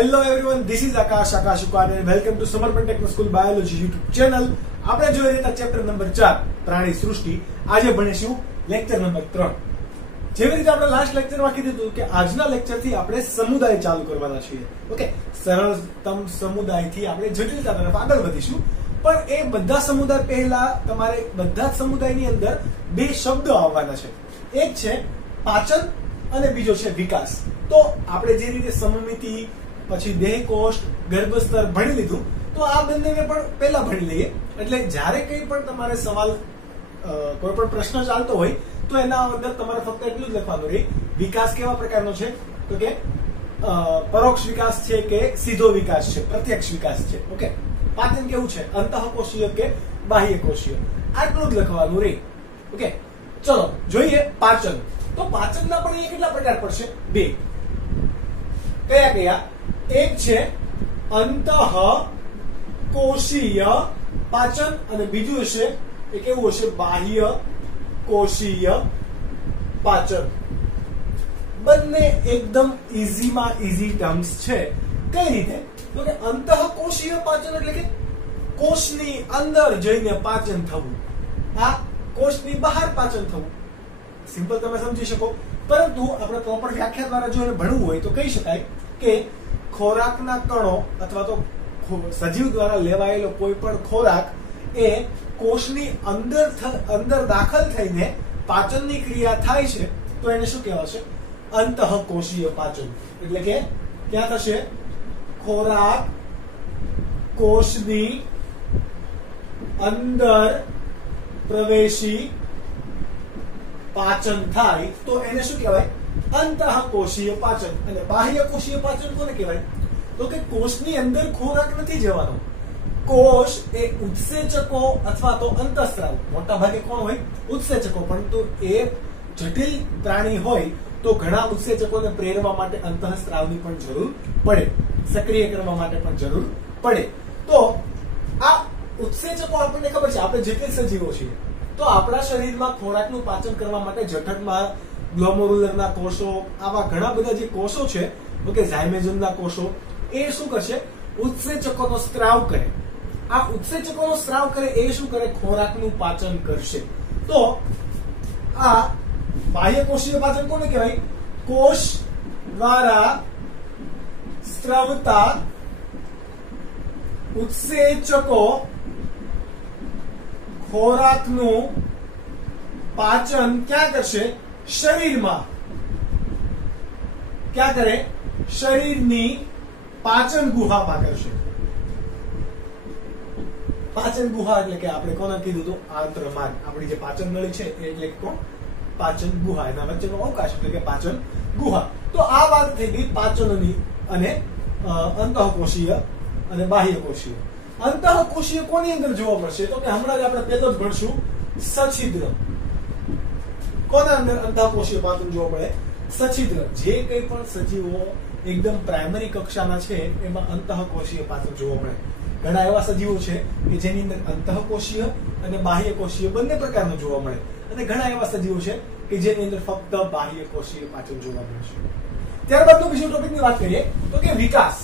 Hello everyone, this is Akash Ukan and welcome to Samarpan techno school biology YouTube channel. આપણે જોઈ રહ્યા chapter number 4 પ્રાણી સૃષ્ટિ. આજે ભણીશું લેક્ચર નંબર 3. જેવી રીતે આપણે લાસ્ટ લેક્ચરમાં કીધું હતું કે આજના લેક્ચરથી આપણે સમુદાય ચાલુ કરવાના છીએ. ઓકે, સરળતમ સમુદાયથી આપણે જટિલતા તરફ આગળ વધીશું. પણ એ બધા સમુદાય પહેલા તમારે બધા જ સમુદાયની અંદર બે શબ્દો આવવાના છે. એક છે પાચન અને બીજો છે વિકાસ. તો આપણે જે રીતે સમમિતિ, પછી દેહકોષ, ગર્ભસ્તર ભણી લીધું, તો આ બંનેને પણ પહેલા ભણી લઈએ. એટલે જ્યારે કંઈ પણ તમારે સવાલ, કોઈ પણ પ્રશ્ન ચાલતો હોય તો એના અંદર તમારે ફક્ત એટલું જ લખવાનું રહે, વિકાસ કેવા પ્રકારનો છે, તો કે પરોક્ષ વિકાસ છે કે સીધો વિકાસ છે, પ્રત્યક્ષ વિકાસ છે. ઓકે, પાચન કેવું છે, અંતઃકોષીય કે બાહ્યકોષીય, આટલું જ લખવાનું રહે. ઓકે, ચલો જોઈએ પાચન. તો પાચનના પણ એ કેટલા પ્રકાર પડશે? બે. કયા કયા? એક છે અંતઃકોષીય પાચન અને બીજું છે એ કેવું હશે? બાહ્ય કોષીય પાચન. બંને એકદમ ઈઝીમાં ઈઝી ટર્મ્સ છે. કઈ રીતે? તો કે અંતઃકોષીય પાચન એટલે કે કોષની અંદર જઈને પાચન થવું, આ કોષની બહાર પાચન થવું. સિમ્પલ તમે સમજી શકો. પરંતુ આપણે પ્રોપર વ્યાખ્યા દ્વારા જો એને ભણવું હોય તો કહી શકાય કે ખોરાકના કણો અથવા તો સજીવ દ્વારા લેવાયેલો કોઈ પણ ખોરાક એ કોષની અંદર દાખલ થઈને પાચનની ક્રિયા થાય છે, તો એને શું કહેવાશે? અંતઃકોષીય પાચન. એટલે કે ક્યાં થશે? ખોરાક કોષની અંદર પ્રવેશી પાચન થાય તો એને શું કહેવાય? અંતઃકોષીય પાચન. અને બાહ્યકોષીય પાચન કોને કહેવાય? તો કે કોષની અંદર ખોરાક નથી જવાનો. કોષ એ ઉત્સેચકો અથવા તો અંતઃસ્રાવ, મોટા ભાગે કોણ હોય? ઉત્સેચકો. પરંતુ એ જટિલ પ્રાણી હોય તો ઘણા ઉત્સેચકોને પ્રેરવા માટે અંતઃસ્રાવની પણ જરૂર પડે, સક્રિય કરવા માટે પણ જરૂર પડે. તો આ ઉત્સેચકો આપણને ખબર છે, આપણે જટિલ સજીવો છીએ, તો આપણા શરીરમાં ખોરાકનું પાચન કરવા માટે જઠરમાં ગ્લોમેરુલરના કોષો, આવા ઘણા બધા જે કોષો છે, ઓકે, ઝાયમેજનના કોષો, એ શું કરશે? ઉત્સેચકોનો સ્ત્રાવ કરે. આ ઉત્સેચકોનો સ્ત્રાવ કરે એ શું કરે? ખોરાકનું પાચન કરશે. તો આ બાહ્યકોષીય પાચન કોને કહેવાય? કોષ દ્વારા સ્ત્રાવતા ઉત્સેચકો ખોરાકનું પાચન ક્યાં કરશે? શરીરમાં. ક્યાં કરે? શરીરની પાચન ગુહામાં કરશે. પાચન ગુહા એટલે કે આપણે કોને કીધું હતું? આંતરમાર્ગ. આપણી જે પાચન નળી છે એટલે કોણ? પાચન ગુહા. એના વચ્ચેનો અવકાશ એટલે કે પાચન ગુહા. તો આ વાત થઈ ગઈ પાચનની અને અંતઃકોષીય અને બાહ્યકોષીય. અંતઃકોષીય કોની અંદર જોવા મળશે? તો કે હમણાં જ આપણે પહેલો જ ભણશું, સછિદ્ર. કોના અંદર અંતઃકોષીય પાચન જોવા મળે? સછિદ્ર. જે કંઈ પણ સજીવો એકદમ પ્રાઇમરી કક્ષાના છે એમાં અંતઃકોષીય પાચન જોવા મળે. ઘણા એવા સજીવો છે કે જેની અંદર અંતઃકોષીય અને બાહ્યકોષીય બંને પ્રકારનું જોવા મળે, અને ઘણા એવા સજીવો છે કે જેની અંદર ફક્ત બાહ્યકોષીય પાચન જોવા મળે છે. ત્યારબાદનો બીજો ટોપિકની વાત કરીએ તો કે વિકાસ.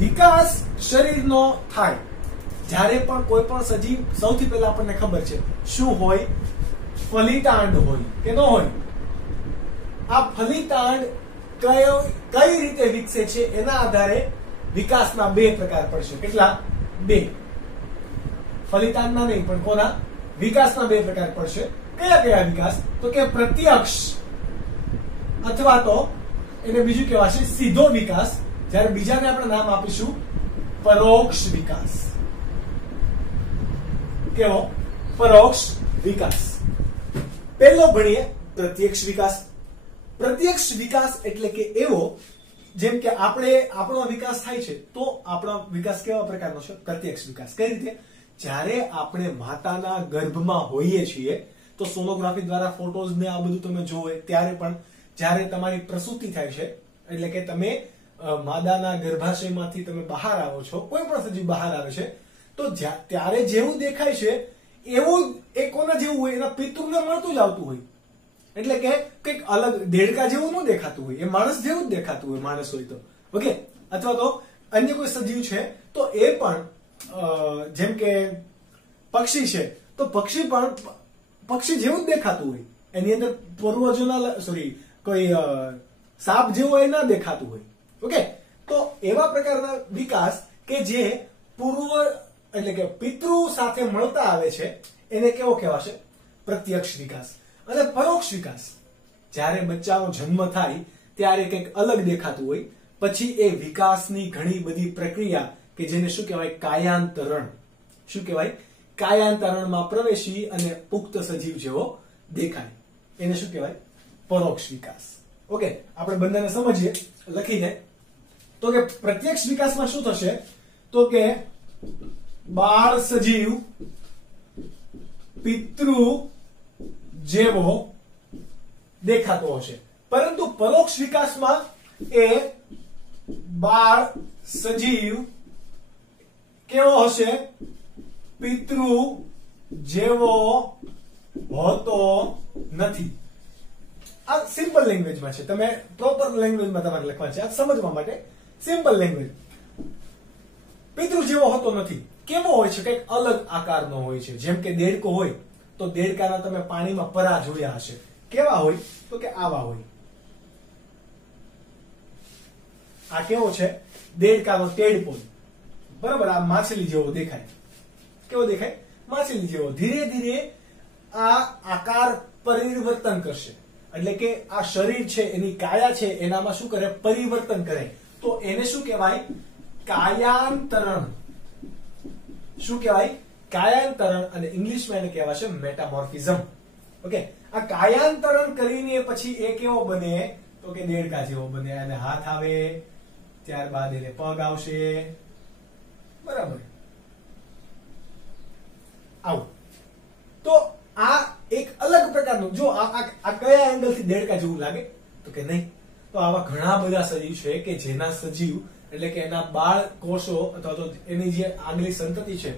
વિકાસ શરીરનો થાય જ્યારે પણ કોઈ પણ સજીવ, સૌથી પહેલા આપણને ખબર છે શું હોય? ફલિતાંડ હોય કે ન હોય? આ ફલિતાંડ કઈ રીતે વિકસે છે એના આધારે વિકાસના બે પ્રકાર પડશે. કેટલા? બે. ફલિતાંડના નહીં, પણ કોના? વિકાસના બે પ્રકાર પડશે. કયા કયા વિકાસ? તો કે પ્રત્યક્ષ અથવા તો એને બીજું કહેવાશે સીધો વિકાસ. જ્યારે બીજાને આપણે નામ આપીશું પરોક્ષ વિકાસ. કેવો? પરોક્ષ વિકાસ. પહેલો ભણીએ પ્રત્યક્ષ વિકાસ. પ્રત્યક્ષ વિકાસ એટલે કે એવો, જેમ કે આપણો વિકાસ થાય છે તો આપણો વિકાસ કેવા પ્રકારનો છે? પ્રત્યક્ષ વિકાસ. કઈ રીતે? જ્યારે આપણે માતાના ગર્ભમાં હોઈએ છીએ તો સોનોગ્રાફી દ્વારા ફોટોઝ ને આ બધું તમે જોવો, ત્યારે પણ જ્યારે તમારી પ્રસૂતિ થાય છે, એટલે કે તમે માદાના ગર્ભાશયમાંથી તમે બહાર આવો છો, કોઈ પણ સજીવ બહાર આવે છે, તો ત્યારે જેવું દેખાય છે એવું એ કોના જેવું હોય? એના પિતૃને મળતું જ આવતું હોય. એટલે કે કંઈક અલગ દેડકા જેવું ન દેખાતું હોય, એ માણસ જેવું જ દેખાતું હોય, માણસ હોય તો. ઓકે, અથવા તો અન્ય કોઈ સજીવ છે તો એ પણ જેમ કે પક્ષી છે તો પક્ષી પણ પક્ષી જેવું જ દેખાતું હોય, એની અંદર પૂર્વજોના કોઈ સાપ જેવો એ ના દેખાતું હોય. ઓકે, તો એવા પ્રકારના વિકાસ કે જે પૂર્વ એટલે કે પિતૃ સાથે મળતા આવે છે એને કેવો કહેવાશે? પ્રત્યક્ષ વિકાસ. અને પરોક્ષ વિકાસ, જ્યારે બચ્ચાનો જન્મ થાય ત્યારે કંઈક અલગ દેખાતું હોય, પછી એ વિકાસની ઘણી બધી પ્રક્રિયા કે જેને શું કહેવાય? કાયાંતરણ. શું કહેવાય? કાયાંતરણમાં પ્રવેશી અને પુખ્ત સજીવ જેવો દેખાય, એને શું કહેવાય? પરોક્ષ વિકાસ. ઓકે, આપણે બંનેને સમજીએ લખીને. તો કે પ્રત્યક્ષ વિકાસમાં શું થશે? તો કે બાળ સજીવ પિતૃ જેવો દેખાતો હશે, પરંતુ પરોક્ષ વિકાસમાં એ બાળ સજીવ કેવો હશે? પિતૃ જેવો હોતો નથી. આ સિમ્પલ લેંગ્વેજમાં છે, તમે પ્રોપર લેંગ્વેજમાં તમારે લખવાનું છે. આ સમજવા માટે સિમ્પલ લેંગ્વેજ. પિતૃ જેવો હોતો નથી. કેવો હોય છે? કંઈક અલગ આકારનો હોય છે. જેમ કે દેડકો હોય તો દેડકાના તમે પાણીમાં પરા જોયા હશે. કેવા હોય? તો કે આવા હોય. આ કેવો છે? દેડકાનો ટેડપોલ. બરાબર, આ માછલી જેવો દેખાય. કેવો દેખાય? માછલી જેવો. ધીરે ધીરે આ આકાર પરિવર્તન કરશે, એટલે કે આ શરીર છે એની કાયા છે એનામાં શું કરે? પરિવર્તન કરે. તો એને શું કહેવાય? કાયાંતરણ. શું કહેવાય? કાયાંતરણ. અને ઇંગ્લિશમાં એને કહેવાશે મેટામોર્ફિઝમ. ઓકે, આ કાયાંતરણ કરીને પછી એ કેવો બને? તો કે દેડકા જેવો બને. અને હાથ આવે, ત્યારબાદ એને પગ આવશે. બરાબર, આવું. તો આ એક અલગ પ્રકારનું, જો આ કયા એંગલથી દેડકા જેવું લાગે? તો કે નહીં. તો આવા ઘણા બધા સજીવ છે કે જેના સજીવ એટલે કે એના બાળ કોષો અથવા તો એની જે આગલી સંતતિ છે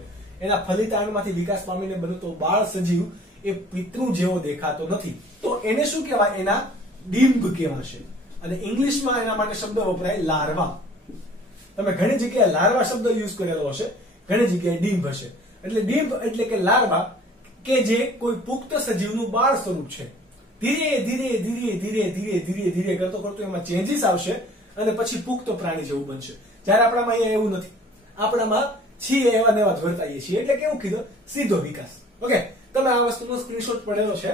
એના ફલિતાંડમાંથી વિકાસ પામીને બનતો બાળ સજીવ એ પિતૃ જેવો દેખાતો નથી. તો એને શું કહેવાય? એના ડિમ્બ કહેવાશે. અને ઇંગ્લિશમાં એના માટે શબ્દ વપરાય લાર્વા. તમે ઘણી જગ્યાએ લાર્વા શબ્દ યુઝ કરેલો હશે, ઘણી જગ્યાએ ડિમ્બ હશે. એટલે ડિમ્બ એટલે કે લાર્વા કે જે કોઈ પુખ્ત સજીવનું બાળ સ્વરૂપ છે. ધીરે ધીરે ધીરે ધીરે ધીરે ધીરે ધીરે કરતો કરતો એમાં ચેન્જીસ આવશે અને પછી પુખ્ત પ્રાણી જેવું બનશે. જ્યારે આપણામાં અહીંયા એવું નથી. આપણામાં છીએ એવા ને એવા જ વર્તાઈએ છીએ. એટલે કેવું કીધું? સીધો વિકાસ. ઓકે, તમે આ વસ્તુનો સ્ક્રીનશોટ પડેલો છે,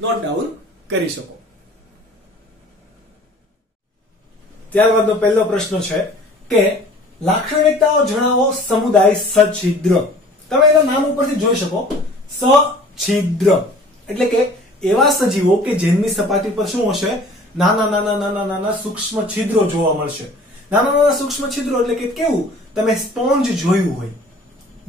નોટ ડાઉન કરી શકો. ત્યારબાદનો પહેલો પ્રશ્ન છે કે લાક્ષણિકતાઓ જણાવો સમુદાય સછિદ્ર. તમે એના નામ ઉપરથી જોઈ શકો, સછિદ્ર એટલે કે એવા સજીવો કે જેમની સપાટી પર શું હશે? નાના નાના નાના નાના સૂક્ષ્મ છિદ્રો જોવા મળશે. નાના નાના સૂક્ષ્મ છિદ્રો એટલે કે કેવું? તમે સ્પોન્જ જોયું હોય,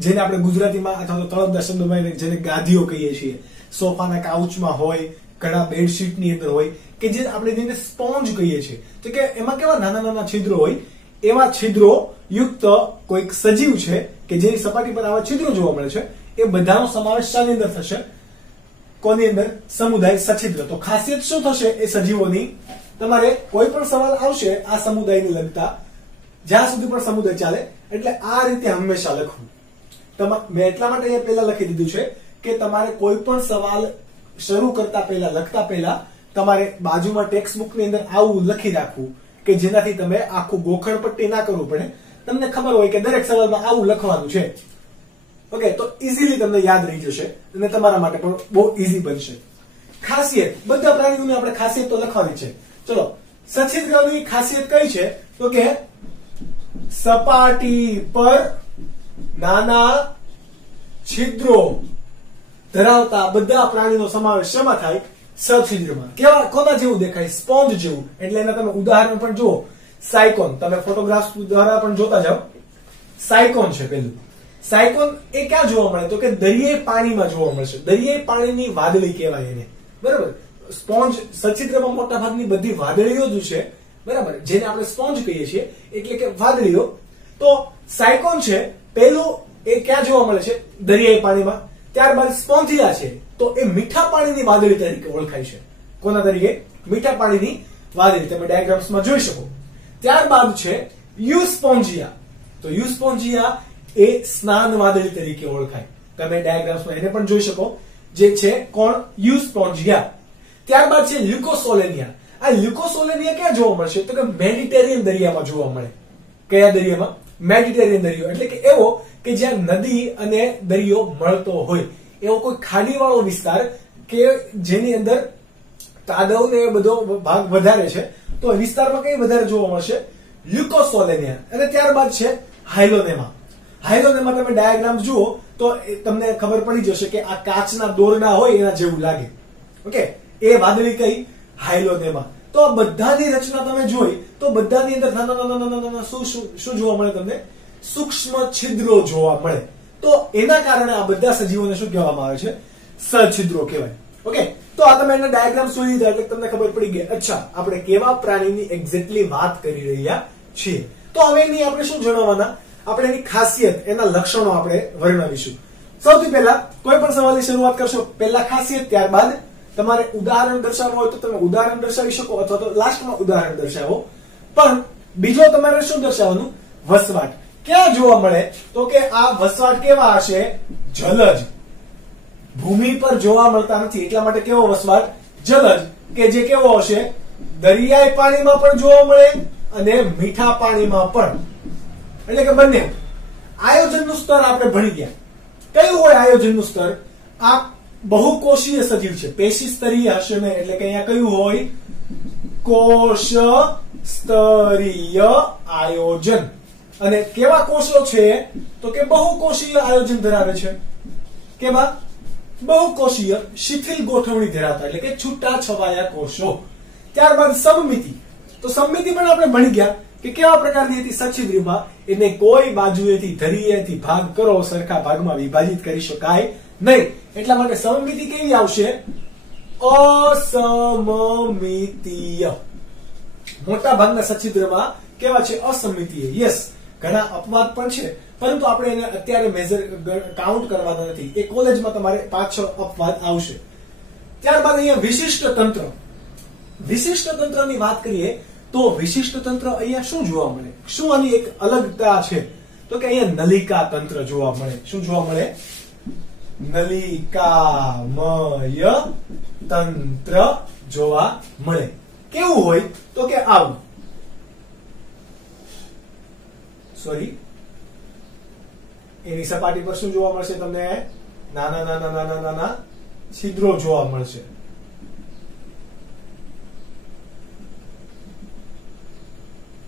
જેને આપણે ગુજરાતીમાં અથવા તો તળપદા શબ્દોમાં જેને ગાદીઓ કહીએ છીએ, સોફાના કાઉચમાં હોય, ઘણા બેડશીટની અંદર હોય, કે જે આપણે જેને સ્પોન્જ કહીએ છીએ. તો કે એમાં કેવા નાના નાના છિદ્રો હોય, એવા છિદ્રો યુક્ત કોઈક સજીવ છે કે જેની સપાટી પર આવા છિદ્રો જોવા મળે છે. એ બધાનો સમાવેશ શાની અંદર થશે? કોની અંદર? સમુદાય સછિદ્ર. તો ખાસિયત શું થશે એ સજીવોની? તમારે કોઈ પણ સવાલ આવશે આ સમુદાયને લગતા, જ્યાં સુધી પણ સમુદાય ચાલે, એટલે આ રીતે હંમેશા લખવું. મેં એટલા માટે અહીંયા પહેલા લખી દીધું છે કે તમારે કોઈ પણ સવાલ શરૂ કરતા પહેલા, લખતા પહેલા તમારે બાજુમાં ટેક્સ્ટ બુકની અંદર આવું લખી રાખવું કે જેનાથી તમે આખું ગોખણપટ્ટી ના કરવું પડે. તમને ખબર હોય કે દરેક સવાલમાં આવું લખવાનું છે. ઓકે, તો ઇઝીલી તમને યાદ રહી જશે અને તમારા માટે પણ બહુ ઇઝી બનશે. ખાસિયત, બધા પ્રાણીઓની આપણે ખાસિયત તો લખવાની છે. ચલો, સછિદ્રની ખાસિયત કઈ છે? તો કે સપાટી પર નાના છિદ્રો ધરાવતા બધા પ્રાણીનો સમાવેશ શેમાં થાય? સછિદ્રમાં. કેવા? કોના જેવું દેખાય? સ્પોન્જ જેવું. એટલે એના તમે ઉદાહરણ પણ જુઓ. સાયકોન, તમે ફોટોગ્રાફ્સ દ્વારા પણ જોતા જાઓ. સાયકોન છે પેલું. સાયકોન એ ક્યાં જોવા મળે? તો કે દરિયાઈ પાણીમાં જોવા મળશે. દરિયાઈ પાણીની વાદળી કહેવાય એને. બરાબર, સ્પોન્જ સછિદ્રમાં મોટા ભાગની બધી વાદળીઓ જ છે. બરાબર, જેને આપણે સ્પોન્જ કહીએ છીએ, એટલે કે વાદળીઓ. તો સાયકોન છે પેલું, એ ક્યાં જોવા મળે છે? દરિયાઈ પાણીમાં. ત્યારબાદ સ્પોન્જિયા છે, તો એ મીઠા પાણીની વાદળી તરીકે ઓળખાય છે. કોના તરીકે? મીઠા પાણીની વાદળી. તમે ડાયાગ્રામ્સમાં જોઈ શકો. ત્યારબાદ છે યુસ્પોન્જિયા. તો યુસ્પોન્જિયા એ સ્નાન વાદળી તરીકે ઓળખાય. તમે ડાયાગ્રામ્સમાં એને પણ જોઈ શકો, જે છે કોણ? યુસ્પોન્જિયા. ત્યારબાદ છે લ્યુકોસોલેનિયા. આ લ્યુકોસોલેનિયા ક્યાં જોવા મળશે? તો કે મેડિટેરિયન દરિયામાં જોવા મળે. કયા દરિયામાં? મેડિટેરિયન દરિયો, એટલે કે એવો કે જ્યાં નદી અને દરિયો મળતો હોય, એવો કોઈ ખાડીવાળો વિસ્તાર કે જેની અંદર કાદવ ને બધો ભાગ વધારે છે, તો એ વિસ્તારમાં કઈ વધારે જોવા મળશે? લ્યુકોસોલેનિયા. અને ત્યારબાદ છે હાઇલોનેમા. હાઇલોનેમા તમે ડાયાગ્રામ જુઓ તો તમને ખબર પડી જશે કે આ કાચના દોરડા હોય એના જેવું લાગે. ઓકે, એ વાદળી કઈ? હાઇલોનેમા. તો આ બધાની રચના તમે જોઈ તો બધાની અંદર નાના શું જોવા મળે તમને? સૂક્ષ્મ છિદ્રો જોવા મળે. તો એના કારણે આ બધા સજીવોને શું કહેવામાં આવે છે? સછિદ્રો કહેવાય. ઓકે, તો આ તમે એના ડાયાગ્રામ જોઈ લીધા એટલે તમને ખબર પડી ગઈ, અચ્છા આપણે કેવા પ્રાણીની એક્ઝેક્ટલી વાત કરી રહ્યા છીએ. તો હવે એની આપણે શું જણાવવાના? આપણે એની ખાસિયત, એના લક્ષણો આપણે વર્ણવીશું. સૌથી પહેલા કોઈ પણ સવાલની શરૂઆત કરશો, પહેલા ખાસિયત, ત્યારબાદ તમારે ઉદાહરણ દર્શાવવું હોય તો તમે ઉદાહરણ દર્શાવી શકો, અથવા તો લાસ્ટમાં ઉદાહરણ દર્શાવો. પણ બીજો તમારે શું દર્શાવવાનું? વસવાટ. ક્યાં જોવા મળે? તો કે આ વસવાટ કેવા હશે? જલજ. ભૂમિ પર જોવા મળતા નથી, એટલા માટે કેવો વસવાટ? જલજ. કે જે કેવો હશે? દરિયાઈ પાણીમાં પણ જોવા મળે અને મીઠા પાણીમાં પણ. એટલે કે બંને. આયોજનનું સ્તર આપણે ભણી ગયા. કયું હોય આયોજનનું સ્તર? આ બહુકોષીય સજીવ છે, પેશી સ્તરીય હશે નહીં, એટલે કે અહીંયા કયું હોય? કોષ સ્તરીય આયોજન. અને કેવા કોષો છે? તો કે બહુકોષીય આયોજન ધરાવે છે. કેવા? બહુકોષીય, શિથિલ ગોઠવણી ધરાવતા, એટલે કે છૂટા છવાયા કોષો. ત્યારબાદ સમમિતિ. તો સમમિતિ પણ આપણે ભણી ગયા કે કેવા પ્રકારની હતી? સછિદ્રીમાં એને કોઈ બાજુએથી ધરીએથી ભાગ કરો, સરખા ભાગમાં વિભાજિત કરી શકાય નહીં. એટલા માટે સમમિતિ કેવી આવશે? અસમમિતીય. મોટા ભાગના સછિદ્રમાં કેવા છે? અસમમિતીય. યસ, ઘણા અપવાદ પણ છે, પરંતુ આપણે એને અત્યારે મેજર કાઉન્ટ કરવાના નથી. એ કોલેજમાં તમારે 5-6 અપવાદ આવશે. ત્યારબાદ અહીંયા વિશિષ્ટ તંત્ર. વિશિષ્ટ તંત્રની વાત કરીએ તો વિશિષ્ટ તંત્ર અહીંયા શું જોવા મળે? શું આની એક અલગતા છે? તો કે અહીંયા નલિકા તંત્ર જોવા મળે. શું જોવા મળે? નલિકામય તંત્ર જોવા મળે. કેવું હોય? તો કે આવું. સોરી, એની સપાટી પર શું જોવા મળશે તમને? નાના નાના નાના નાના છિદ્રો જોવા મળશે.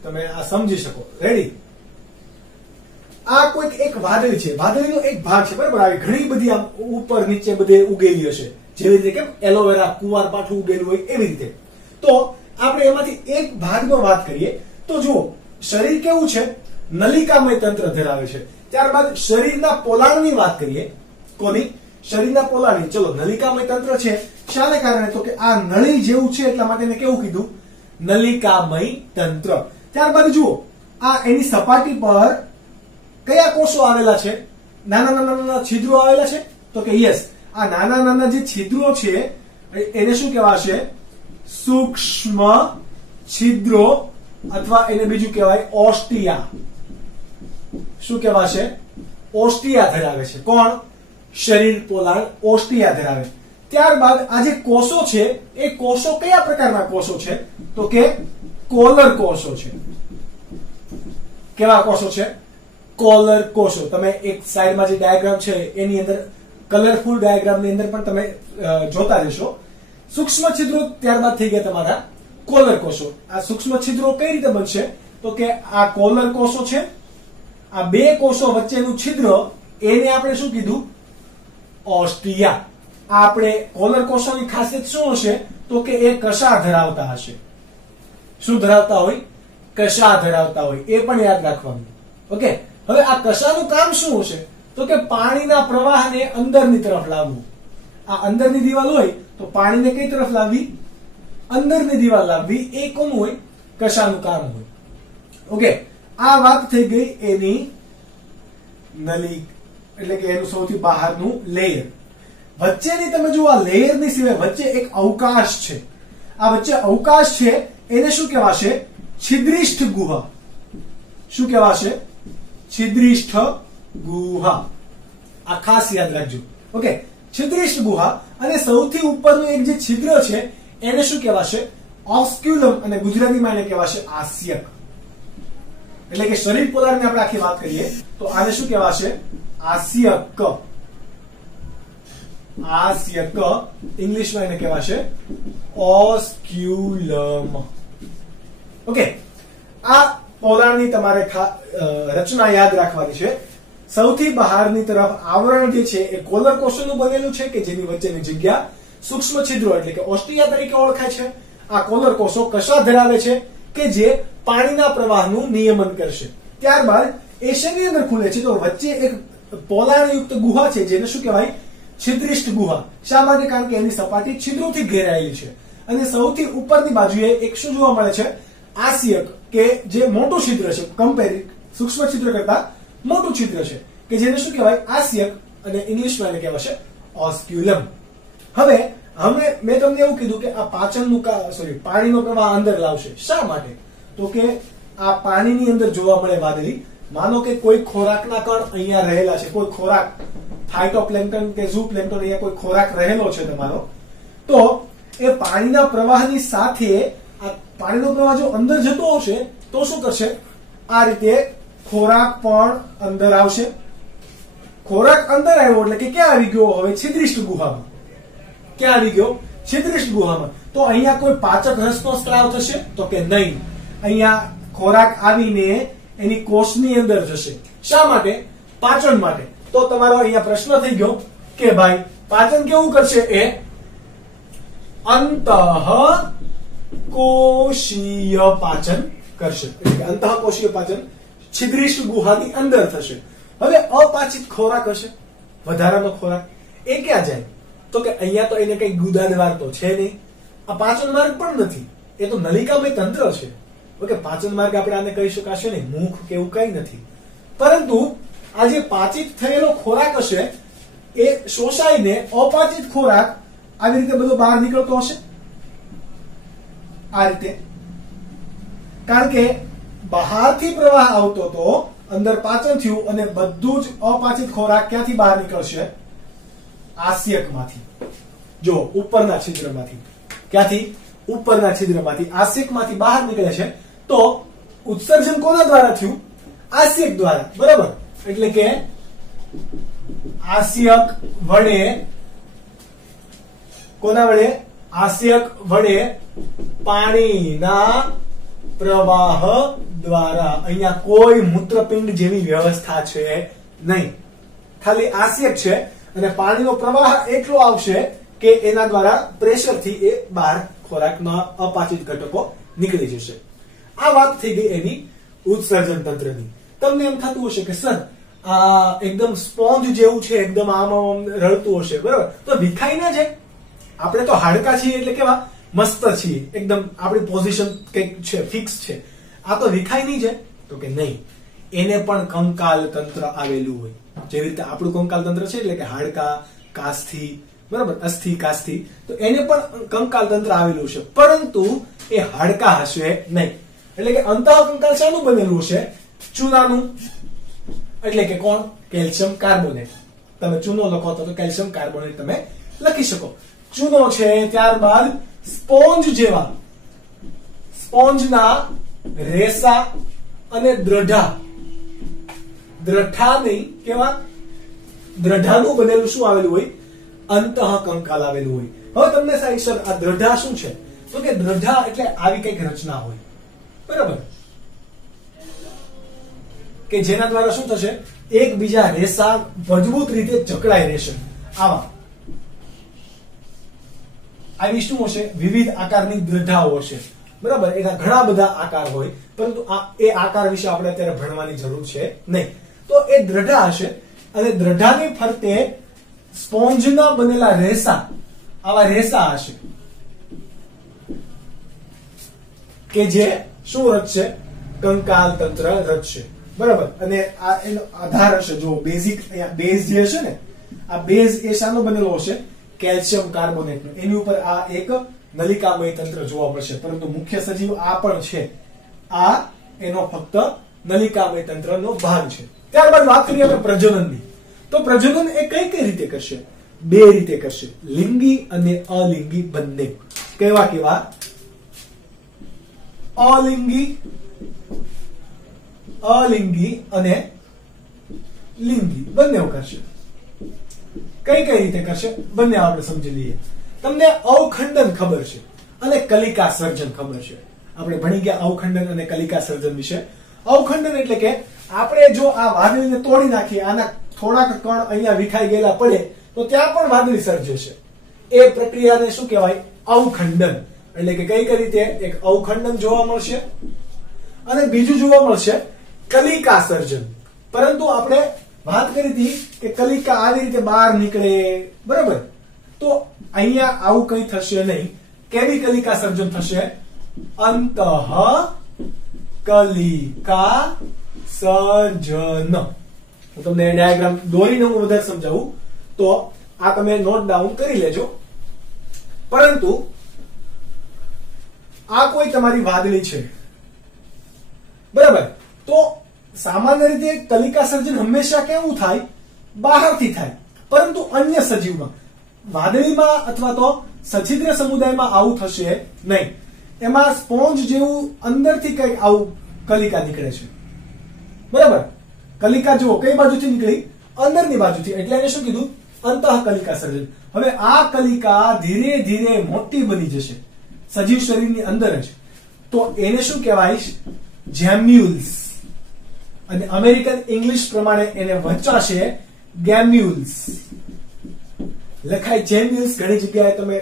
તમે આ સમજી શકો. રેડી? આ કોઈક એક વાદળી છે, વાદળીનો એક ભાગ છે, બરાબર? આવી ઘણી બધી આમ ઉપર નીચે બધે ઉગેલી હશે, જેવી રીતે કેમ એલોવેરા કુવાર પાઠું ઉગેલું હોય એવી રીતે. તો આપણે એમાંથી એક ભાગનો વાત કરીએ તો જુઓ, શરીર કેવું છે? નલિકામય તંત્ર ધરાવે છે. ત્યારબાદ શરીરના પોલાણની વાત કરીએ. કોની? શરીરના પોલાણની. ચલો, નલિકામય તંત્ર છે, શાને કારણે? તો કે આ નળી જેવું છે એટલા માટે એને કેવું કીધું? નલિકામય તંત્ર. ત્યારબાદ જુઓ, આ એની સપાટી પર કયા કોષો આવેલા છે? નાના નાના નાના છિદ્રો આવેલા છે. તો કે યસ, આ નાના નાના જે છિદ્રો છે એને શું કહેવાશે? સૂક્ષ્મ છિદ્રો, અથવા એને બીજું કહેવાય ઓસ્ટિયા. શું કહેવાશે? ઓસ્ટિયા ધરાવે છે. કોણ? શરીર પોલાણ ઓસ્ટિયા ધરાવે. ત્યારબાદ આ જે કોષો છે એ કોષો કયા પ્રકારના કોષો છે? તો કે કોલર કોષો છે. કેવા કોષો છે? કોલર કોષો. તમે એક સાઈડમાં જે ડાયાગ્રામ છે એની અંદર કલરફુલ ડાયાગ્રામની અંદર પણ તમે જોતા રહેશો. સૂક્ષ્મ છિદ્રો ત્યારબાદ થઈ ગયા તમારા કોલર કોષો. આ સૂક્ષ્મ છિદ્રો કઈ રીતે બનશે? તો કે આ કોલર કોષો છે, આ બે કોષો વચ્ચેનું છિદ્ર એને આપણે શું કીધું? ઓસ્ટિયા. આપણે કોલર કોષોની ખાસિયત શું હશે? તો કે એ કશા ધરાવતા હશે. શું ધરાવતા હોય? કશા ધરાવતા હોય. એ પણ યાદ રાખવાનું. ઓકે, હવે આ કશાનું કામ શું હશે? તો કે પાણીના પ્રવાહને અંદરની તરફ લાવવું. આ અંદરની દિવાલ હોય તો પાણીને કઈ તરફ લાવવી? અંદરની દિવાલ લાવવી. એ કોનું હોય? કશાનું કામ હોય. ઓકે, આ વાત થઈ ગઈ એની નલી, એટલે કે એનું સૌથી બહારનું લેયર. વચ્ચેની તમે જુઓ, આ લેયરની સિવાય વચ્ચે એક અવકાશ છે. આ વચ્ચે અવકાશ છે એને શું કહેવાશે? છિદ્રિષ્ઠ ગુહા. શું કહેવાશે? છિદ્રિષ્ઠ ગુહા. આ ખાસ યાદ રાખજો. ઓકે, છિદ્રિષ્ઠ ગુહા. અને સૌથી ઉપરનું એક જે છિદ્ર છે એને શું કહેવાશે? ઓસ્ક્યુલમ. અને ગુજરાતીમાં એને કહેવાશે આસ્યક. એટલે કે શરીર પોલાણની આપણે આખી વાત કરીએ તો આને શું કહેવાશે? આસ્યક. આસ્યક. ઇંગ્લિશમાં એને કહેવાશે ઓસ્ક્યુલમ. ઓકે, આ પોલાણની તમારે રચના યાદ રાખવાની છે. સૌથી બહારની તરફ આવરણ જે છે એ કોલર કોષોનું બનેલું છે કે જેની વચ્ચેની જગ્યા સૂક્ષ્મ છિદ્રો એટલે કે ઓસ્ટિયા તરીકે ઓળખાય છે. આ કોલર કોષો કશા ધરાવે છે કે જે પાણીના પ્રવાહનું નિયમન કરશે. ત્યારબાદ એ શરીરની અંદર ખુલે છે તો વચ્ચે એક પોલાણયુક્ત ગુહા છે જેને શું કહેવાય? છિદ્રિષ્ઠ ગુહા. શા માટે? કારણ કે એની સપાટી છિદ્રોથી ઘેરાયેલી છે. અને સૌથી ઉપરની બાજુએ એક શું જોવા મળે છે? આસ્યક, કે જે મોટું છિદ્ર છે, કમ્પેરિંગ સૂક્ષ્મ છિદ્ર કરતા મોટું છિદ્ર છે કે જેને શું કહેવાય? આસ્યક. અને ઇંગ્લિશમાં એને કહેવાશે ઓસ્ક્યુલમ. હવે મેં તમને એવું કીધું કે આ પાચનનું પાણીનો પ્રવાહ અંદર લાવશે. શા માટે? તો કે આ પાણીની અંદર જોવા મળે વાદળી. માનો કે કોઈ ખોરાકના કણ અહીંયા રહેલા છે, કોઈ ખોરાક ફાઇટોપ્લેન્કટન કે ઝૂપ્લેન્કટન, અહીંયા કોઈ ખોરાક રહેલો છે તમારો, તો એ પાણીના પ્રવાહની સાથે આ પાણીનો પ્રવાહ જો અંદર જતો હશે તો શું કરશે? આ રીતે ખોરાક પણ અંદર આવશે. ખોરાક અંદર આવ્યો એટલે કે ક્યાં આવી ગયો? હવે છિદ્રિષ્ઠ ગુહામાં. ક્યાં આવી ગયો? છિદ્રિષ્ઠ ગુહામાં. તો અહીંયા કોઈ પાચક રસનો સ્ત્રાવ થશે? તો કે નહીં. અહીંયા ખોરાક આવીને એની કોષની અંદર જશે. શા માટે? પાચન માટે. તો તમારો અહીંયા પ્રશ્ન થઈ ગયો કે ભાઈ પાચન કેવું કરશે? એ અંતઃકોશીય પાચન કરશે. એટલે કે અંતઃકોશીય પાચન છિદ્રિષ્ઠ ગુહાની અંદર થશે. હવે અપાચિત ખોરાક હશે, વધારાનો ખોરાક, એ ક્યાં જાય? તો કે અહીંયા તો એને કઈ ગુદા દ્વાર તો છે નહીં. આ પાચન માર્ગ પણ નથી, એ તો નલિકામય તંત્ર છે. ઓકે, પાચન માર્ગ આપણે આને કહી શકાશે નહીં, મુખ કે એવું કઈ નથી. પરંતુ આ જે પાચિત થયેલો ખોરાક હશે એ શોષાઈને અપાચિત ખોરાક આવી રીતે બધો બહાર નીકળતો હશે. આ રીતે, કારણ કે બહારથી પ્રવાહ આવતો તો અંદર પાચન થયું અને બધું જ અપાચિત ખોરાક ક્યાંથી બહાર નીકળશે? આસ્યકમાંથી. જો ઉપરના છિદ્રમાંથી. ક્યાંથી? ઉપરના છિદ્રમાંથી, આસ્યકમાંથી બહાર નીકળે છે. તો ઉત્સર્જન કોના દ્વારા થયું? આસ્યક દ્વારા. બરાબર. એટલે કે આસ્યક વડે, કોના વડે? આસ્યક વડે પાણીના પ્રવાહ દ્વારા. અહીંયા કોઈ મૂત્રપિંડ જેવી વ્યવસ્થા છે નહીં, ખાલી આસ્યક છે. અને પાણીનો પ્રવાહ એટલો આવશે કે એના દ્વારા પ્રેશરથી એ બહાર ખોરાકના અપાચિત ઘટકો નીકળી જશે. આ વાત થઈ ગઈ એની ઉત્સર્જન તંત્રની. તમને એમ થતું હશે કે સર આ એકદમ સ્પોન્જ જેવું છે, એકદમ આમ રડતું હશે, બરાબર? તો વિખાઈ ના જાય? આપણે તો હાડકા છીએ એટલે કેવા મસ્ત છીએ, એકદમ આપણી પોઝિશન કઈક છે, ફિક્સ છે. આ તો વિખાઈ નહીં જાય? તો કે નહીં, એને પણ કંકાલ તંત્ર આવેલું હોય. જેવી રીતે આપણું કંકાલ તંત્ર છે એટલે કે હાડકા, કાસ્થિ, બરાબર, અસ્થિ, કાસ્થિ, તો એને પણ કંકાલ તંત્ર આવેલું છે. પરંતુ એ હાડકા હશે નહીં. એટલે કે અંતઃકંકાલ શાનું બનેલું હશે? ચૂનાનું. એટલે કે કોણ? Calcium carbonate. તમે ચૂનો લખો તો કેલ્શિયમ કાર્બોનેટ તમે લખી શકો. ચૂનો છે. ત્યારબાદ સ્પોન્જ જેવા, સ્પોન્જના રેસા અને દ્રઢા. દ્રઢા નહીં, કેવા? દ્રઢાનું બનેલું શું આવેલું હોય? અંતઃકંકાલ આવેલું હોય. હવે તમને સાહેબ સર આ દ્રઢા શું છે? તો કે દ્રઢા એટલે આવી કઈક રચના હોય, બરાબર, કે જેના દ્વારા શું થશે? એકબીજા રેસા મજબૂત રીતે જકડાઈ રહેશે. આવા આવી શું હશે? વિવિધ આકારની દ્રઢાઓ હશે, બરાબર. એના ઘણા બધા આકાર હોય, પરંતુ એ આકાર વિશે આપણે અત્યારે ભણવાની જરૂર છે નહીં. તો એ દ્રઢા હશે અને દ્રઢાની ફરતે સ્પોન્જના બનેલા રેસા, આવા રેસા હશે કે જે શું રચશે? કંકાલ તંત્ર રચશે, બરાબર. અને આ એનો આધાર હશે. જો બેઝિક અહીંયા બેઝ જે હશે ને, આ બેઝ એ શાનો બનેલો હશે? કેલ્શિયમ કાર્બોનેટનો. એની ઉપર આ એક નલિકામય તંત્ર જોવા મળશે. પરંતુ મુખ્ય સજીવ આ પણ છે, આ એનો ફક્ત નલિકામય તંત્રનો ભાગ છે. ત્યારબાદ વાત કરીએ આપણે પ્રજનનની. તો પ્રજનન એ કઈ કઈ રીતે કરશે? બે રીતે કરશે, લિંગી અને અલિંગી બંને. કેવા કેવા? અલિંગી અને લિંગી બંને કરશે. કઈ કઈ રીતે કરશે બંને આપણે સમજી લઈએ. તમને અવખંડન ખબર છે અને કલિકા સર્જન ખબર છે. આપણે ભણી ગયા અવખંડન અને કલિકા સર્જન વિશે. અવખંડન એટલે કે આપણે જો આ વાદળીને તોડી નાખીએ, આના થોડાક કણ અહીંયા વિખાઈ ગયેલા પડે તો ત્યાં પણ વાદળી સર્જે છે. એ પ્રક્રિયાને શું કહેવાય? અવખંડન. એટલે કે કઈ રીતે? એક અવખંડન જોવા મળશે અને બીજું જોવા મળશે કલિકા સર્જન. પરંતુ આપણે વાત કરી હતી કે કલિકા આવી રીતે બહાર નીકળે, બરાબર? તો અહીંયા આવું કઈ થશે નહીં. કેવી કલિકા સર્જન થશે? અંતઃ કલિકા સર્જન. હું તમને ડાયાગ્રામ દોરીને હું વધારે સમજાવું તો આ તમે નોટ ડાઉન કરી લેજો. પરંતુ આ કોઈ તમારી વાદળી છે, બરાબર? તો સામાન્ય રીતે કલિકા સર્જન હંમેશા કેવું થાય? બહારથી થાય. પરંતુ અન્ય સજીવમાં, વાદળીમાં અથવા તો સછિદ્ર સમુદાયમાં આવું થશે નહીં. એમાં સ્પોન્જ જેવું અંદરથી કઈક આવું કલિકા નીકળે છે, બરાબર? કલિકા જુઓ કઈ બાજુથી નીકળી? અંદરની બાજુથી. એટલે એને શું કીધું? અંતઃ કલિકા સર્જન. હવે આ કલિકા ધીરે ધીરે મોટી બની જશે સજીવ શરીરની અંદર જ. તો એને શું કહેવાય? જેમ્યુલ્સ. અને અમેરિકન ઇંગ્લિશ પ્રમાણે એને વંચાશે ગેમ્યુલ્સ. લખાય જેમ્યુલ્સ. ઘણી જગ્યાએ તમે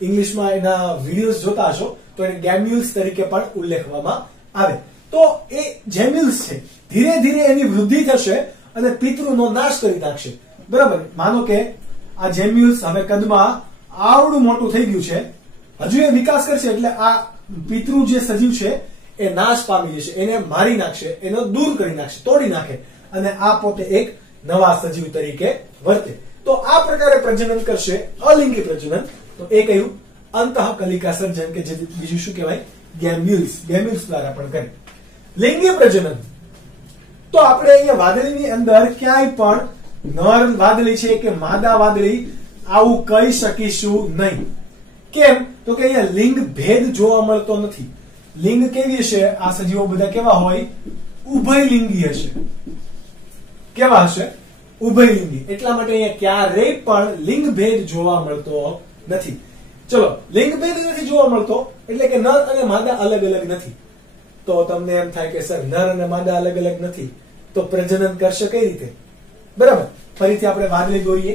ઇંગ્લિશમાં એના વિડીયોઝ જોતા હશો તો એને ગેમ્યુલ્સ તરીકે પણ ઉલ્લેખવામાં આવે. તો એ જેમ્યુલ્સ છે. ધીરે ધીરે એની વૃદ્ધિ થશે અને પિતૃનો નાશ કરી નાખશે, બરાબર? માનો કે આ જેમ્યુલ્સ હવે કદમાં આવડું મોટું થઈ ગયું છે, હજુ એ વિકાસ કરશે એટલે આ પિતૃ જે સજીવ છે એ નાશ પામી જશે, એને મારી નાખશે, એનો દૂર કરી નાખશે, તોડી નાખે અને આ પોતે એક નવા સજીવ તરીકે વર્તે. તો આ પ્રકારે પ્રજનન કરશે અલિંગી પ્રજનન. તો એ કયું? અંતઃ કલિકા સર્જન, કે જે બીજું શું કહેવાય? ગેમ્યુલ્સ. ગેમ્યુલ્સ દ્વારા પણ કરે. લિંગી પ્રજનન તો આપણે અહીંયા વાદળીની અંદર ક્યાંય પણ નર વાદળી છે કે માદા વાદળી આવું કહી શકીશું નહીં. કેમ? તો કે અહીંયા લિંગ ભેદ જોવા મળતો નથી. લિંગ કેવી હશે? આ સજીવો બધા કેવા હોય? ઉભયલિંગી હશે. કેવા હશે? ઉભયલિંગી. એટલા માટે અહીંયા ક્યારેય પણ લિંગ ભેદ જોવા મળતો નથી. ચલો, લિંગ ભેદ નથી જોવા મળતો એટલે કે નર અને માદા અલગ અલગ નથી. તો તમને એમ થાય કે સર નર અને માદા અલગ અલગ નથી તો પ્રજનન કરશે કઈ રીતે? બરાબર. ફરીથી આપણે વાદળી દોરીએ.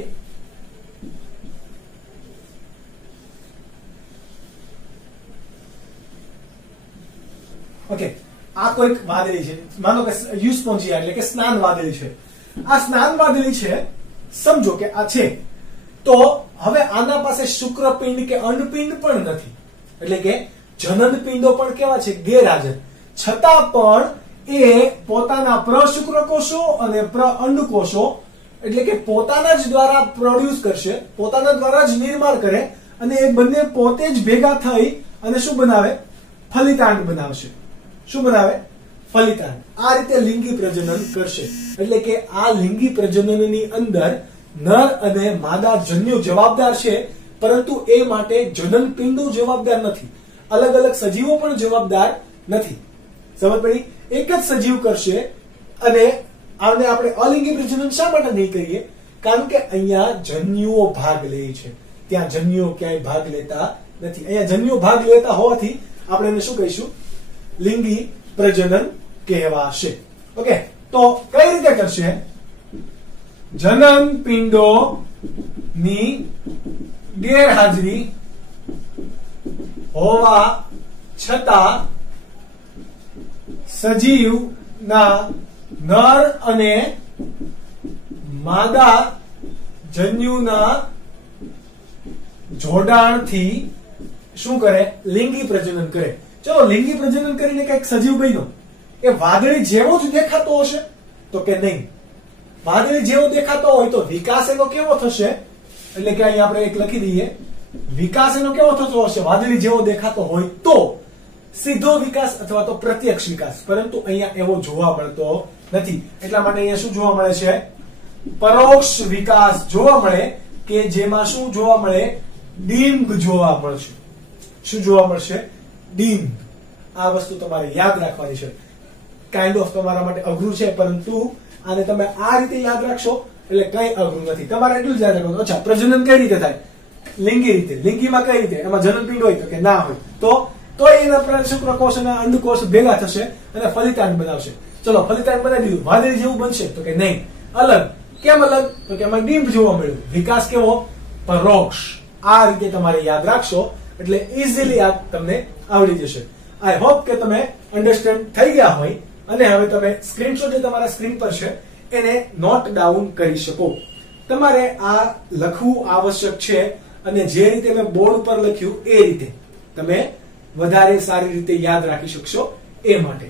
ઓકે, આ કોઈક વાદળી છે, માનો કે યુસ્પોન્જિયા એટલે કે સ્નાન વાદળી છે. આ સ્નાન વાદળી છે, સમજો કે આ છે. તો હવે આના પાસે શુક્રપિંડ કે અંડપિંડ પણ નથી. એટલે કે જનન પિંડો પણ કેવા છે? ગેરહાજર. છતાં પણ એ પોતાના પ્રશુક્રકોષો અને પ્રઅંડકોષો એટલે કે પોતાના જ દ્વારા પ્રોડ્યુસ કરશે, પોતાના દ્વારા જ નિર્માણ કરે અને એ બંને પોતે જ ભેગા થઈ અને શું બનાવે? ફલિતાંડ બનાવશે. શું બનાવે? ફલિતાંડ. આ રીતે લિંગી પ્રજનન કરશે. એટલે કે આ લિંગી પ્રજનનની અંદર નર અને માદા જન્યુ જવાબદાર છે, પરંતુ એ માટે જનન પિંડો જવાબદાર નથી. અલગ અલગ સજીવો પણ જવાબદાર નથી. સમજ પડી? એક જ સજીવ કરશે. અને આને આપણે અલિંગી પ્રજનન શા માટે નહીં કરીએ? કારણ કે અહીંયા જન્યુઓ ભાગ લે છે, ત્યાં જન્યુઓ ક્યાંય ભાગ લેતા નથી. અહીંયા જન્યુઓ ભાગ લેતા હોવાથી આપણે એને શું કહીશું? લિંગી પ્રજનન કહેવાશે. ઓકે, તો કઈ રીતે કરશે? જનન પિંડો ની ગેરહાજરી હોવા છતાં સજીવના નર અને માદા જન્યુના જોડાણથી શું કરે? લિંગી પ્રજનન કરે. ચલો, લિંગી પ્રજનન કરીને કઈક સજીવ બન્યો, એ વાદળી જેવો જ દેખાતો હશે? તો કે નહીં. વાદળી જેવો દેખાતો હોય તો વિકાસ એનો કેવો થશે? એટલે કે અહીંયા આપણે એક લખી દઈએ, વિકાસ એનો કેવો થતો હશે? વાદળી જેવો દેખાતો હોય તો સીધો વિકાસ અથવા તો પ્રત્યક્ષ વિકાસ, પરંતુ અહીંયા એવો જોવા મળતો નથી. એટલા માટે અહીંયા શું જોવા મળે છે? પરોક્ષ વિકાસ જોવા મળે, કે જેમાં શું જોવા મળે? ડિમ્બ જોવા મળશે. શું જોવા મળશે? ડિમ્બ. આ વસ્તુ તમારે યાદ રાખવાની છે. કાઇન્ડ ઓફ તમારા માટે અઘરું છે, પરંતુ આને તમે આ રીતે યાદ રાખશો એટલે કઈ અઘરું નથી. તમારે એટલું જ યાદ રાખવાનું. અચ્છા, પ્રજનન કઈ રીતે થાય? લિંગી રીતે. લિંગીમાં કઈ રીતે? એમાં જનનપિંડ હોય તો કે ના હોય? તો એના શુક્રકોષ અને અંડકોષ ભેગા થશે અને ફલિતાંડ બનાવશે. ચલો, ફલિતાંડ બનાવી દીધું. વાદળી જેવું બનશે તો કે નહીં, અલગ. કેમ અલગ? તો કે એમાં ડિમ્બ જોવા મળ્યું. વિકાસ કેવો? પરોક્ષ. આ રીતે તમારે યાદ રાખશો એટલે ઇઝીલી આ તમને આવડી જશે. આઈ હોપ કે તમે અન્ડરસ્ટેન્ડ થઈ ગયા હોય અને હવે તમે સ્ક્રીનશોટ જે તમારા સ્ક્રીન પર છે એને નોટ ડાઉન કરી શકો. તમારે આ લખવું આવશ્યક છે અને જે રીતે મેં બોર્ડ પર લખ્યું એ રીતે તમે વધારે સારી રીતે યાદ રાખી શકશો એ માટે.